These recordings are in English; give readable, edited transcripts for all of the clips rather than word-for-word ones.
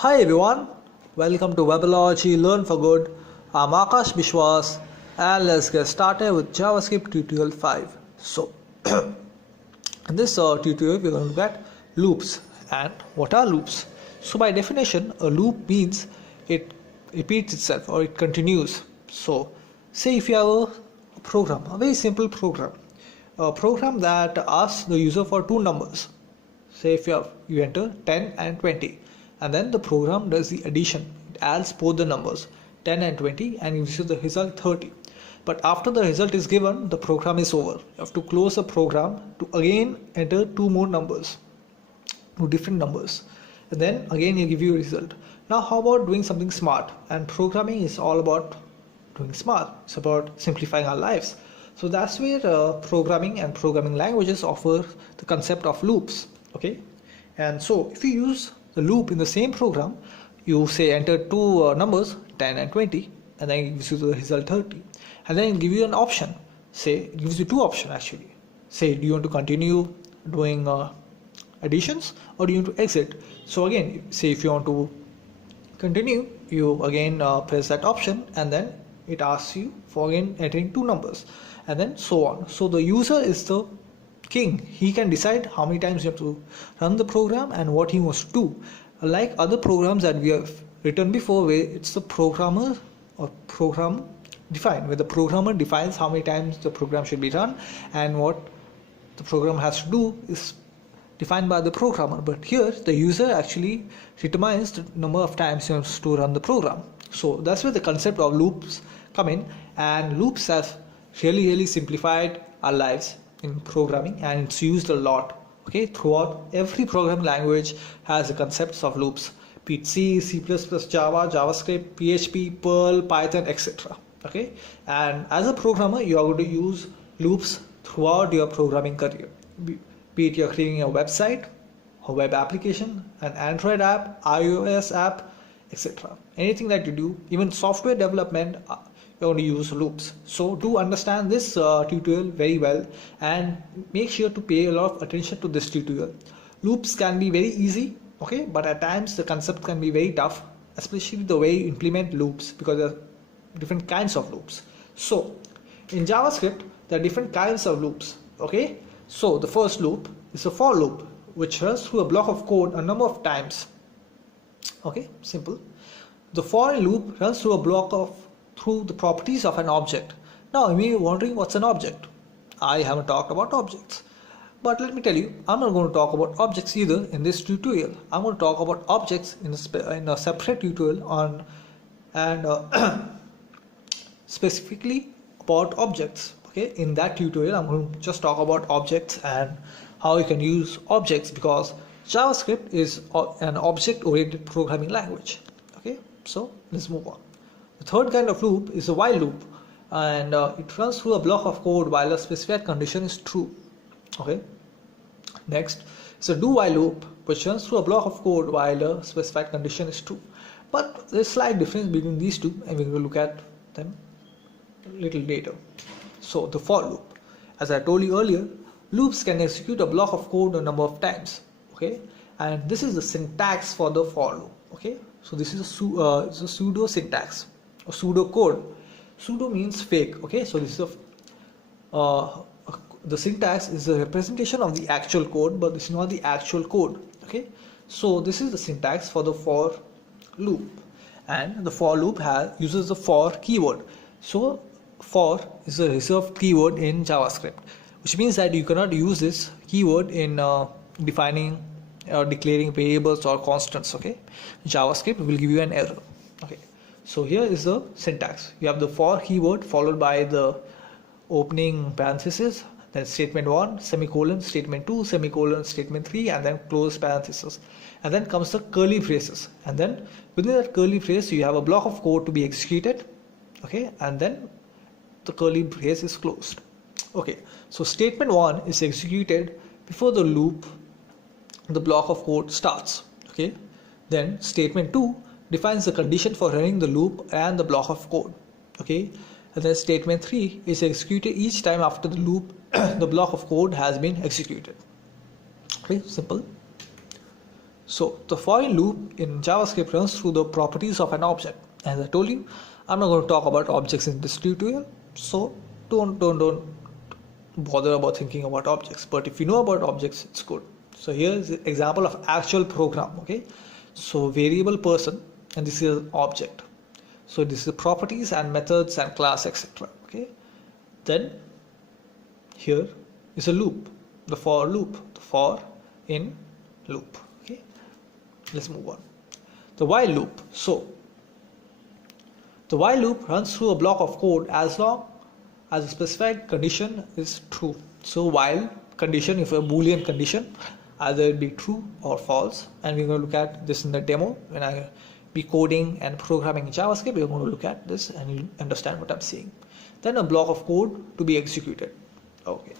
Hi everyone, welcome to Webology Learn for Good. I'm Aakash Biswas and let's get started with JavaScript tutorial 5. So, in this tutorial we're going to look at loops. And what are loops? So by definition, a loop means it repeats itself or it continues. So say if you have a program, a very simple program, a program that asks the user for two numbers. Say if you enter 10 and 20, and then the program does the addition. It adds both the numbers 10 and 20 and gives you the result 30. But after the result is given, the program is over. You have to close the program to again enter two different numbers, and then again you give you a result. Now how about doing something smart? And programming is all about doing smart. It's about simplifying our lives. So that's where programming and programming languages offer the concept of loops. Okay, and so if you use the loop in the same program, you say enter two numbers 10 and 20, and then it gives you the result 30, and then it gives you an option. Say it gives you two options actually. Say, do you want to continue doing additions or do you want to exit? So again, say if you want to continue, you again press that option, and then it asks you for again entering two numbers, and then so on. So the user is the king. He can decide how many times you have to run the program and what he wants to do. Like other programs that we have written before, where it's the programmer or program defined, where the programmer defines how many times the program should be run, and what the program has to do is defined by the programmer. But here the user actually determines the number of times he wants to run the program. So that's where the concept of loops come in, and loops have really simplified our lives in programming, and it's used a lot. Okay, throughout every programming language has the concepts of loops, be it C, C++, Java, JavaScript, PHP, Perl, Python, etc. Okay, and as a programmer you are going to use loops throughout your programming career, be it you're creating a website, a web application, an Android app, iOS app, etc. Anything that you do, even software development, you're going to use loops. So do understand this tutorial very well, and make sure to pay a lot of attention to this tutorial. Loops can be very easy, okay, but at times the concept can be very tough, especially the way you implement loops, because there are different kinds of loops. So in JavaScript there are different kinds of loops. Okay, so the first loop is a for loop, which runs through a block of code a number of times. Okay, simple. The for loop runs through the properties of an object. Now you may be wondering, what's an object? I haven't talked about objects, but let me tell you, I'm not going to talk about objects either in this tutorial. I'm going to talk about objects in a separate tutorial on, and specifically about objects. Okay, in that tutorial I'm going to just talk about objects and how you can use objects, because JavaScript is an object-oriented programming language. Okay, so let's move on. The third kind of loop is a while loop, and it runs through a block of code while a specified condition is true. Okay. Next is a DoWhile loop, which runs through a block of code while a specified condition is true. But there's a slight difference between these two, and we're going to look at them a little later. So the for loop, as I told you earlier, loops can execute a block of code a number of times. Okay, and this is the syntax for the for loop. Okay, so this is a pseudo syntax or pseudo code. Pseudo means fake. Okay, so this is the syntax is a representation of the actual code, but this is not the actual code. Okay, so this is the syntax for the for loop, and the for loop uses the for keyword. So for is a reserved keyword in JavaScript, which means that you cannot use this keyword in defining or declaring variables or constants. Okay, JavaScript will give you an error. Okay, so here is the syntax. You have the for keyword followed by the opening parenthesis, then statement 1 semicolon, statement 2 semicolon, statement 3, and then close parenthesis, and then comes the curly braces, and then within that curly brace you have a block of code to be executed. Okay, and then the curly brace is closed. Okay, so statement 1 is executed before the block of code starts. Okay, then statement 2 defines the condition for running the loop and the block of code. Okay, and then statement 3 is executed each time after the loop the block of code has been executed. Okay, simple. So the for loop in JavaScript runs through the properties of an object. As I told you, I'm not going to talk about objects in this tutorial, so don't bother about thinking about objects. But if you know about objects, it's good. So here's an example of actual program. Okay, so variable person, and this is an object. So this is the properties and methods and class, etc. Okay, then here is a loop, the for loop, the for in loop. Okay, let's move on. The while loop. So the while loop runs through a block of code as long as a specified condition is true. So while condition, if a boolean condition, either it be true or false, and we're going to look at this in the demo when I be coding and programming in JavaScript. We're going to look at this and you understand what I'm saying. Then a block of code to be executed. Okay,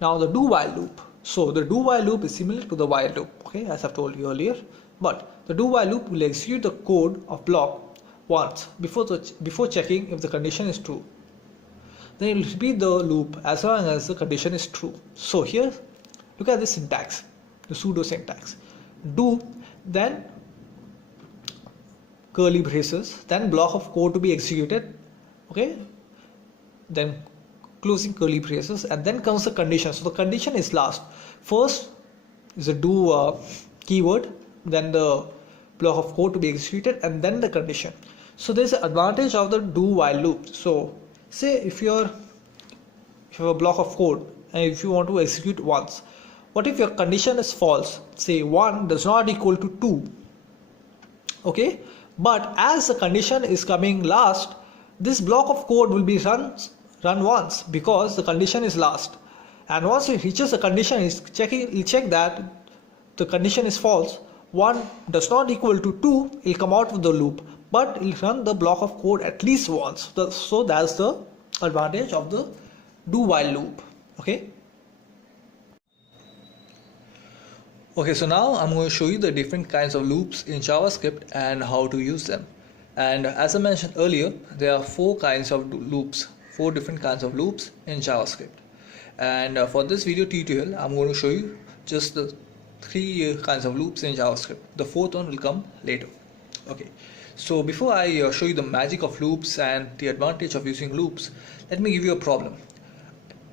now the do while loop. So the do while loop is similar to the while loop, okay, as I've told you earlier, but the do while loop will execute the code of block once before checking if the condition is true. Then it will repeat the loop as long as the condition is true. So here, look at this syntax, the pseudo syntax. Do, then curly braces, then block of code to be executed, okay, then closing curly braces, and then comes the condition. So the condition is last. First is a do keyword, then the block of code to be executed, and then the condition. So there's an advantage of the do while loop. So say if you have a block of code and if you want to execute once, what if your condition is false? Say 1 does not equal to 2. Okay, but as the condition is coming last, this block of code will be run once because the condition is last, and once it reaches the condition, it'll check that the condition is false. 1 does not equal to 2, it'll come out with the loop, but it'll run the block of code at least once. So that's the advantage of the do while loop. Okay, so now I'm going to show you the different kinds of loops in JavaScript and how to use them. And as I mentioned earlier, there are 4 kinds of loops, 4 different kinds of loops in JavaScript. And for this video tutorial, I'm going to show you just the 3 kinds of loops in JavaScript. The 4th one will come later. Okay, so before I show you the magic of loops and the advantage of using loops, let me give you a problem.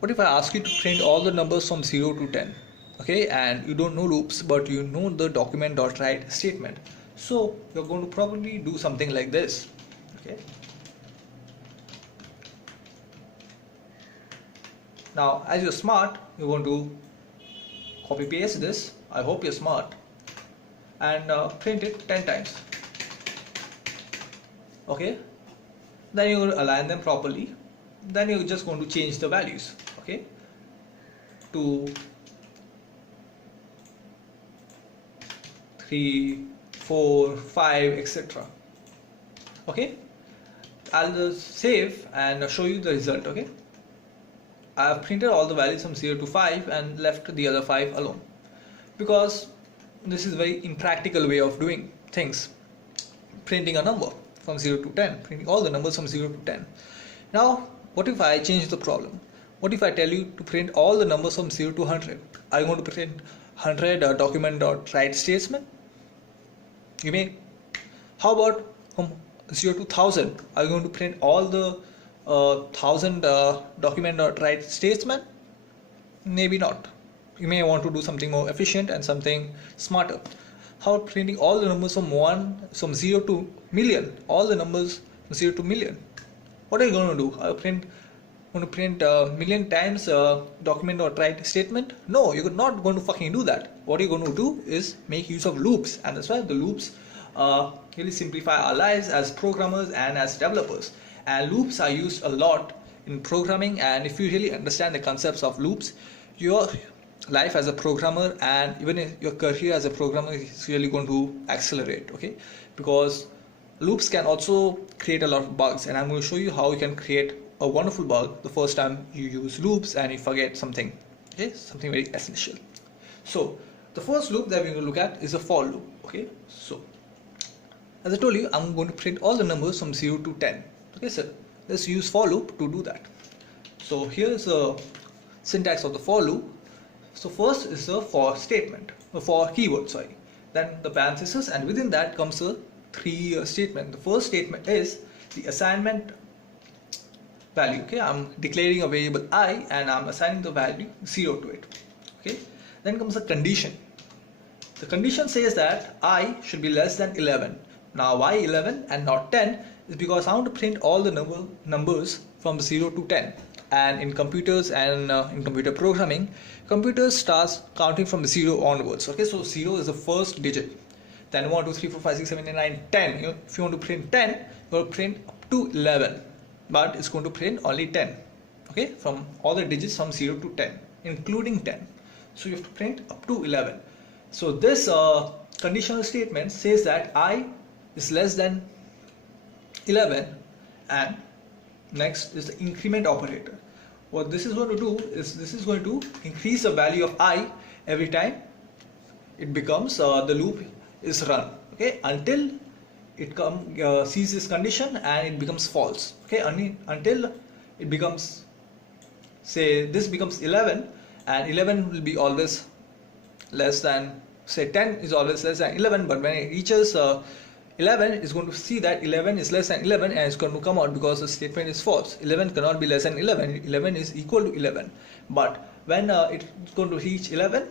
What if I ask you to print all the numbers from 0 to 10? Okay, and you don't know loops, but you know the document.write statement. So you're going to probably do something like this. Okay, now as you're smart, you're going to copy paste this. I hope you're smart, and print it 10 times. Okay, then you're going to align them properly. Then you're just going to change the values, okay, to 3, 4, 5, etc. Okay, I'll just save and show you the result. Okay, I have printed all the values from 0 to 5 and left the other 5 alone, because this is a very impractical way of doing things, printing a number from 0 to 10, printing all the numbers from 0 to 10. Now what if I change the problem? What if I tell you to print all the numbers from 0 to 100? Are you going to print 100 document.write statement? You may. How about from 0 to 1000? Are you going to print all the 1000 document.write statement? Maybe not. You may want to do something more efficient and something smarter. How about printing all the numbers from 0 to million? All the numbers from 0 to million. What are you going to do? Are you going to print million times document.write statement? No, you're not going to fucking do that. What you're going to do is make use of loops, and that's why the loops really simplify our lives as programmers and as developers. And loops are used a lot in programming, and if you really understand the concepts of loops, your life as a programmer and even your career as a programmer is really going to accelerate. Okay, because loops can also create a lot of bugs, and I'm going to show you how you can create a wonderful bug the first time you use loops and you forget something. Okay, something very essential. So the first loop that we're going to look at is a for loop. Okay, so as I told you, I'm going to print all the numbers from 0 to 10. Okay, so let's use for loop to do that. So here's the syntax of the for loop. So first is the for statement, the for keyword, sorry. then the parenthesis, and within that comes a three statement. The first statement is the assignment value. Okay, I'm declaring a variable I and I'm assigning the value 0 to it. Okay, then comes the condition. The condition says that I should be less than 11. Now why 11 and not 10 is because I want to print all the numbers from 0 to 10. And in computers and in computer programming, computers starts counting from 0 onwards. Okay, so 0 is the first digit. Then 1, 2, 3, 4, 5, 6, 7, 8, 9, 10. If you want to print 10, you will print up to 11. But it's going to print only 10. Okay, from all the digits from 0 to 10, including 10. So you have to print up to 11. So this conditional statement says that I is less than 11, and next is the increment operator. What this is going to do is this is going to increase the value of I every time it becomes the loop is run. Okay, until it sees this condition and it becomes false. Okay, until it becomes, say this becomes 11, and 11 will be always less than, say 10 is always less than 11, but when it reaches 11, it's going to see that 11 is less than 11 and it's going to come out because the statement is false. 11 cannot be less than 11. 11 is equal to 11. But when it's going to reach 11,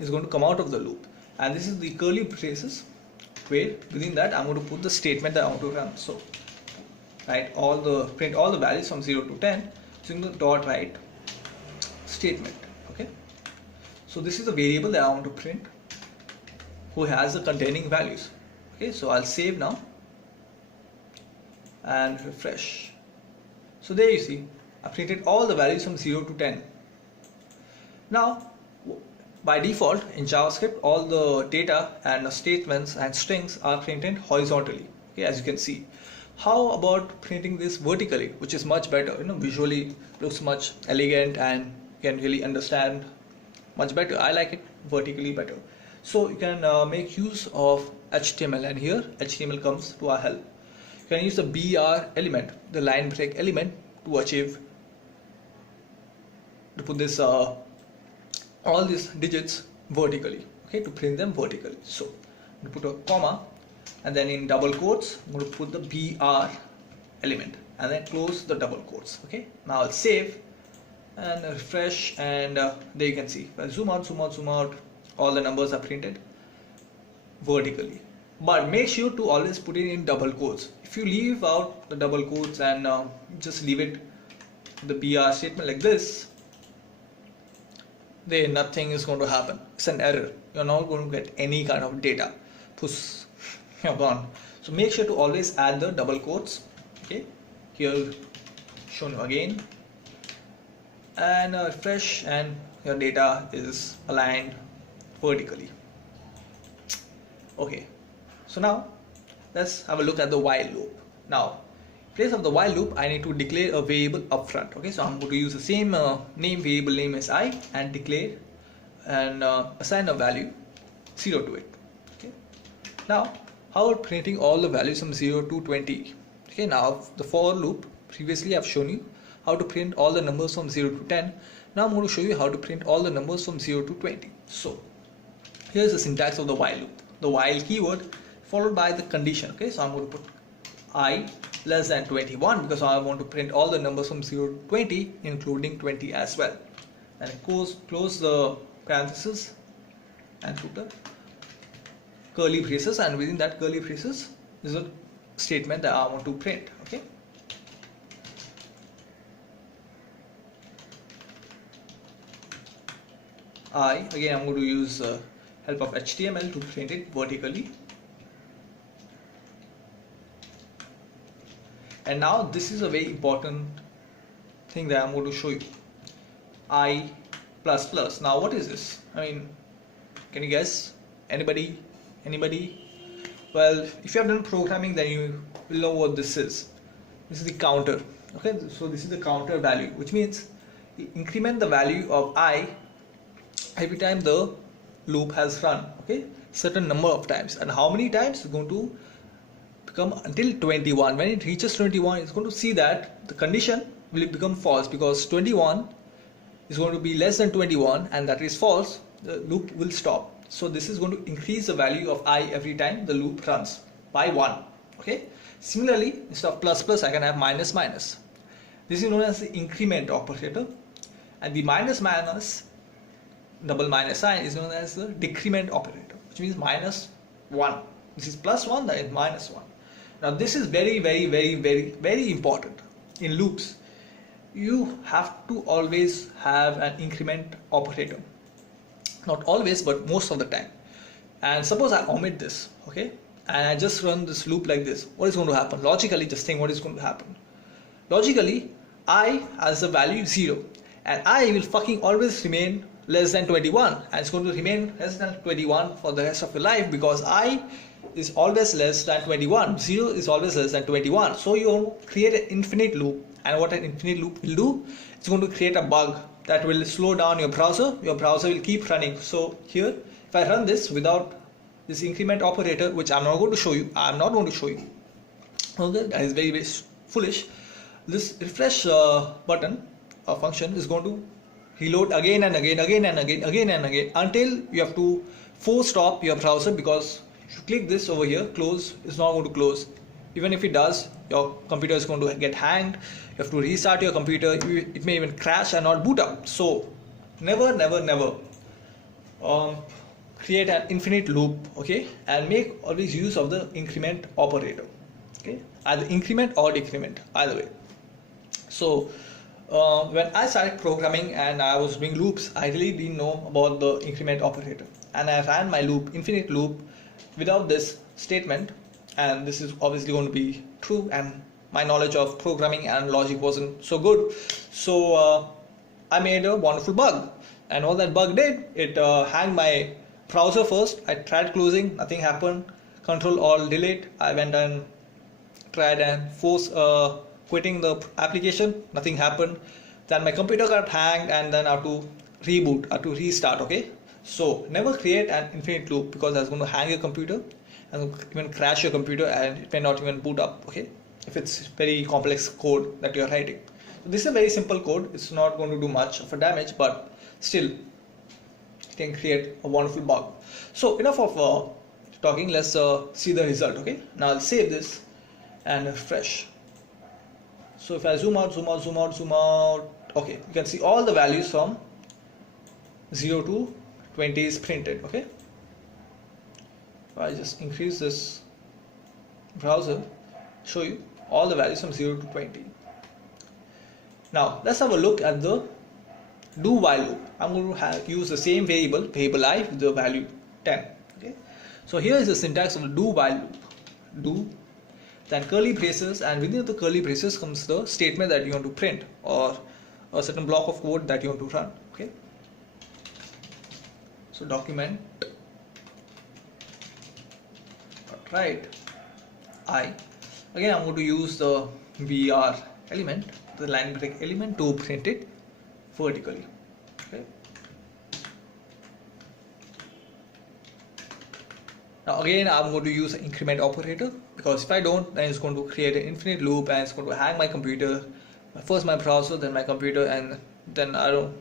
it's going to come out of the loop. And this is the curly braces where within that I'm going to put the statement that I want to run. So print all the values from 0 to 10 using the dot write statement. Okay. So this is the variable that I want to print who has the containing values. Okay, so I'll save now and refresh. So there you see, I printed all the values from 0 to 10. Now, by default in JavaScript, all the data and statements and strings are printed horizontally. Okay, as you can see. How about printing this vertically, which is much better? Visually looks much elegant and you can really understand much better. I like it vertically better. So you can make use of HTML, and here HTML comes to our help. You can use the BR element, the line break element, to put this all these digits vertically. Okay, to print them vertically. So I'm going to put a comma, and then in double quotes I'm going to put the BR element, and then close the double quotes. Okay, now I'll save and refresh, and there you can see. If I zoom out, all the numbers are printed vertically. But make sure to always put it in double quotes. If you leave out the double quotes and just leave it the BR statement like this, then nothing is going to happen. It's an error. You're not going to get any kind of data. Push, you're gone. So make sure to always add the double quotes. Okay, here shown again, and refresh, and your data is aligned vertically. Okay, so now let's have a look at the while loop. Now, in place of the while loop, I need to declare a variable upfront. Okay, so I'm going to use the same variable name as I, and declare and assign a value 0 to it. Okay, now how about printing all the values from 0 to 20? Okay, now the for loop, previously I've shown you how to print all the numbers from 0 to 10. Now I'm going to show you how to print all the numbers from 0 to 20. So here's the syntax of the while loop. The while keyword followed by the condition. Okay, so I'm going to put I less than 21 because I want to print all the numbers from 0 to 20, including 20 as well. And close the parenthesis and put the curly braces, and within that curly braces is a statement that I want to print. Okay, I'm going to use help of HTML to print it vertically. And now this is a very important thing that I'm going to show you. I++. Now what is this? I mean, can you guess? Anybody? Well, if you have done programming, then you will know what this is. This is the counter. Okay, so this is the counter value, which means you increment the value of I every time the loop has run. Okay, certain number of times, and how many times is going to become until 21. When it reaches 21, it's going to see that the condition will become false because 21 is going to be less than 21, and that is false. The loop will stop. So this is going to increase the value of I every time the loop runs by 1. Okay. Similarly, instead of plus plus, I can have minus minus. This is known as the increment operator, and the minus minus double minus sign is known as the decrement operator, which means minus 1. This is plus 1, that is minus 1. Now this is very important in loops. You have to always have an increment operator. Not always, but most of the time. And suppose I omit this, okay, and I just run this loop like this. What is going to happen? Logically, just think what is going to happen. Logically, I has the value 0, and I will fucking always remain less than 21, and it's going to remain less than 21 for the rest of your life, because I is always less than 21. 0 is always less than 21. So you create an infinite loop, and what an infinite loop will do, it's going to create a bug that will slow down your browser will keep running. So here, if I run this without this increment operator, which I'm not going to show you, okay, that is very foolish. This refresh button function is going to reload again and again until you have to force stop your browser, because if you click this over here, close, is not going to close. Even if it does, your computer is going to get hanged. You have to restart your computer. It may even crash and not boot up. So never create an infinite loop, okay, and make always use of the increment operator, okay, either increment or decrement, either way. So when I started programming and I was doing loops, I really didn't know about the increment operator, and I ran my loop, infinite loop, without this statement. And this is obviously going to be true, and my knowledge of programming and logic wasn't so good. So I made a wonderful bug, and all that bug did, it hanged my browser first. I tried closing, nothing happened. Control Alt Delete, I went and tried and force quitting the application, nothing happened. Then my computer got hanged, and then I have to reboot, I have to restart, okay. So never create an infinite loop, because that's going to hang your computer and even crash your computer, and it may not even boot up, okay, if it's very complex code that you're writing. So this is a very simple code, it's not going to do much of a damage, but still it can create a wonderful bug. So enough of talking, let's see the result, okay. Now I'll save this and refresh. So if I zoom out, okay, you can see all the values from 0 to 20 is printed, okay. I just increase this browser, show you all the values from 0 to 20. Now let's have a look at the do while loop. I'm going to use the same variable I with the value 10. Okay. So here is the syntax of the do while loop. Do, then curly braces, and within the curly braces comes the statement that you want to print, or a certain block of code that you want to run. Okay. So document right I, again I'm going to use the BR element, the line break element, to print it vertically. Okay. Now again I'm going to use an increment operator, because if I don't, then it's going to create an infinite loop, and it's going to hang my computer, first my browser, then my computer, and then I don't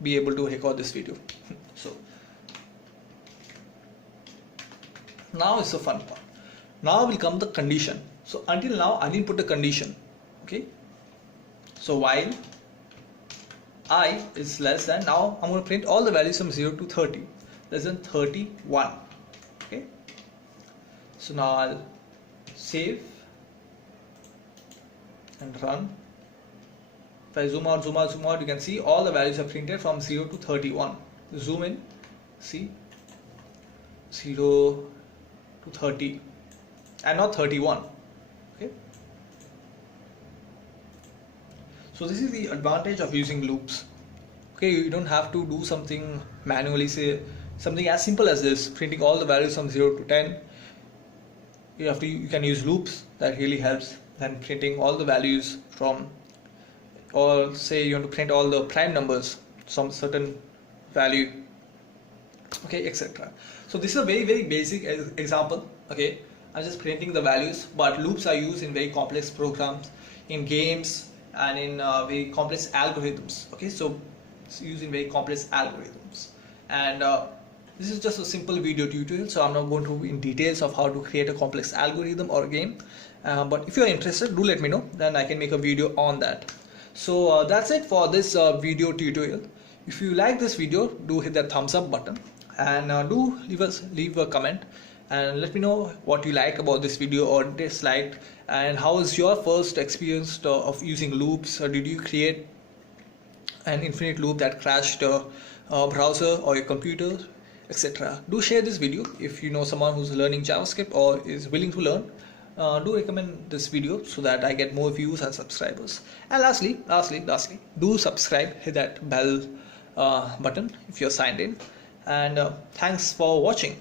be able to record this video. So now is the fun part. Now will come the condition. So until now I didn't put a condition, okay. So while I is less than, now I'm going to print all the values from 0 to 30, less than 31, okay. So now I'll save and run. If I zoom out, you can see all the values are printed from 0 to 31. Zoom in, see, 0 to 30 and not 31, okay. So this is the advantage of using loops, okay. You don't have to do something manually, say something as simple as this, printing all the values from 0 to 10. You can use loops, that really helps. Then printing all the values from, or say you want to print all the prime numbers, some certain value, okay, etc. So this is a very basic example, okay. I'm just printing the values, but loops are used in very complex programs, in games, and in very complex algorithms, okay. So it's used in very complex algorithms, and This is just a simple video tutorial, so I'm not going to in details of how to create a complex algorithm or game. But if you're interested, do let me know, then I can make a video on that. So that's it for this video tutorial. If you like this video, do hit that thumbs up button, and do leave a comment and let me know what you like about this video or disliked, and how is your first experience of using loops. Did you create an infinite loop that crashed a browser or your computer, etc. Do share this video if you know someone who's learning JavaScript or is willing to learn. Do recommend this video so that I get more views and subscribers. And lastly, do subscribe, hit that bell button if you're signed in. And thanks for watching.